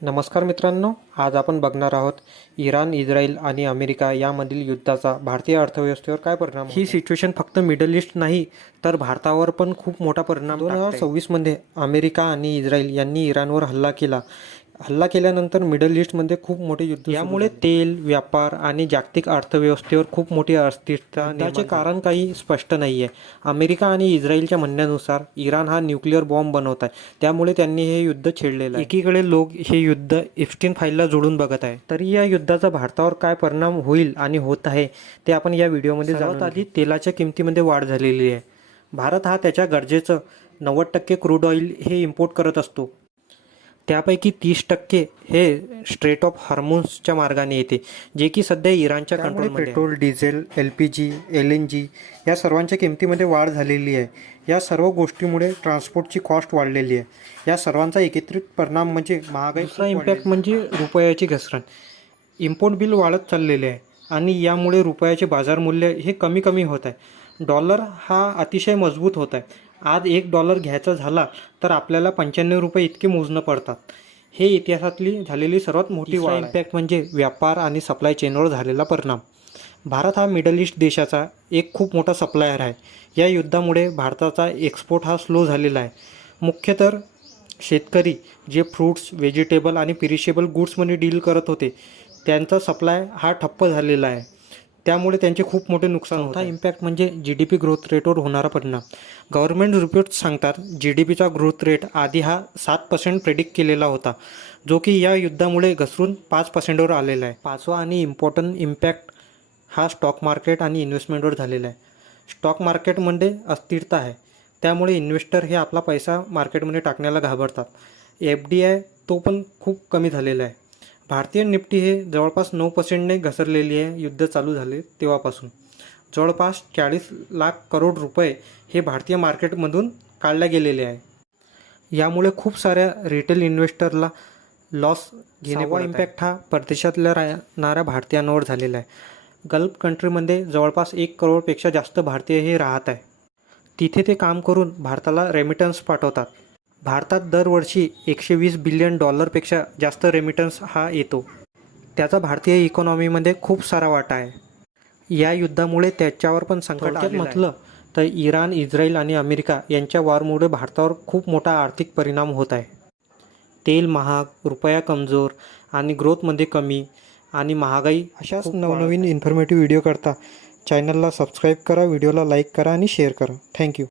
नमस्कार मित्रांनो, आज आपण बघणार आहोत इराण, इस्रायल आणि अमेरिका यामधील युद्धाचा भारतीय अर्थव्यवस्थेवर काय परिणाम होत आहे। ही सिच्युएशन फक्त मिडल ईस्ट नाही तर भारतावर पण खूप मोठा परिणाम 2026 मध्ये अमेरिका आणि इस्रायल यांनी इराणवर हल्ला केल्यानंतर मिडल ईस्टमध्ये खूप मोठे युद्ध यामुळे तेल, व्यापार आणि जागतिक अर्थव्यवस्थेवर खूप मोठी अस्थिरता निर्माण कारण काही स्पष्ट नाही आहे। अमेरिका आणि इस्रायलच्या म्हणण्यानुसार इराण हा न्यूक्लिअर बॉम्ब बनवत आहे, त्यामुळे त्यांनी हे युद्ध छेडलेलं आहे। एकीकडे लोक हे युद्ध एप्स्टीन फाईलला जोडून बघत आहे, तरी या युद्धाचा भारतावर काय परिणाम होईल आणि होत आहे ते आपण या व्हिडिओमध्ये जाणून घेऊ। आधी तेलाच्या किमतीमध्ये वाढ झालेली आहे। भारत हा त्याच्या गरजेचं 90% क्रूड ऑइल हे इम्पोर्ट करत असतो, त्यापैकी 30% हे स्ट्रेट ऑफ हॉर्मुझच्या मार्गाने येते, जे की सध्या इराणच्या कंट्रोलमध्ये। पेट्रोल, डिझेल, LPG, LNG या सर्वांच्या किमतीमध्ये वाढ झालेली आहे। या सर्व गोष्टीमुळे ट्रान्सपोर्टची कॉस्ट वाढलेली आहे। या सर्वांचा एकत्रित परिणाम म्हणजे महागाई। दुसरा इम्पॅक्ट म्हणजे रुपयाची घसरण। इम्पोर्ट बिल वाढत चाललेले आहे आणि यामुळे रुपयाचे बाजार मूल्य हे कमी होत आहे। डॉलर हा अतिशय मजबूत होत आहे। आज $1 घ्यायचा झाला तर आपल्याला 95 रुपये इतके मोजणं पडतात। हे इतिहासातली झालेली सर्वात मोठी वाढ आहे। इम्पॅक्ट म्हणजे व्यापार आणि सप्लाय चेनवर झालेला परिणाम। भारत हा मिडल ईस्ट देशाचा एक खूप मोठा सप्लायर आहे। या युद्धामुळे भारताचा एक्सपोर्ट हा स्लो झालेला आहे। मुख्य तर शेतकरी जे फ्रूट्स, व्हेजिटेबल आणि पेरिशेबल गुड्समध्ये डील करत होते, त्यांचा सप्लाय हा ठप्प झालेला आहे, त्यामुळे त्यांचे खूप मोठे नुकसान होत आहे। इम्पॅक्ट म्हणजे GDP ग्रोथ रेटवर होणारा परिणाम। गव्हर्नमेंट रिपोर्ट्स सांगतात GDPचा ग्रोथ रेट आधी हा 7% प्रेडिक्ट केलेला होता, जो की या युद्धामुळे घसरून 5%वर आलेला आहे। पाचवा आणि इम्पॉर्टंट इम्पॅक्ट हा स्टॉक मार्केट आणि इन्व्हेस्टमेंटवर झालेला आहे। स्टॉक मार्केटमध्ये अस्थिरता आहे, त्यामुळे इन्व्हेस्टर हे आपला पैसा मार्केटमध्ये टाकण्याला घाबरतात। FDI तो पण खूप कमी झालेला आहे। भारतीय निफ्टी हे जवळपास 9%ने घसरलेली आहे। युद्ध चालू झाले तेव्हापासून जवळपास 40 लाख करोड रुपये हे भारतीय मार्केटमधून काढले गेलेले आहे। यामुळे खूप साऱ्या रिटेल इन्व्हेस्टरला लॉस घेणे पडत आहे। इम्पॅक्ट हा परदेशातल्या राहणाऱ्या भारतीयांवर झालेला आहे। गल्फ कंट्रीमध्ये जवळपास 1 करोडपेक्षा जास्त भारतीय हे राहत आहे। तिथे ते काम करून भारताला रेमिटन्स पाठवतात। भारतात दरवर्षी $120 बिलियन पेक्षा जास्त रेमिटन्स हा येतो। त्याचा भारतीय इकॉनॉमीमध्ये खूप सारा वाटा आहे। या युद्धामुळे त्याच्यावर पण संकट आलेलं म्हटलं तर इराण, इस्रायल आणि अमेरिका यांच्या वॉरमुळे भारतावर खूप मोठा आर्थिक परिणाम होत आहे। तेल महाग, रुपया कमजोर आणि ग्रोथमध्ये कमी आणि महागाई अशाच नवनवीन इन्फॉर्मेटिव्ह व्हिडिओ करता चॅनलला सबस्क्राईब करा, व्हिडिओला लाईक करा आणि शेअर करा। थँक्यू।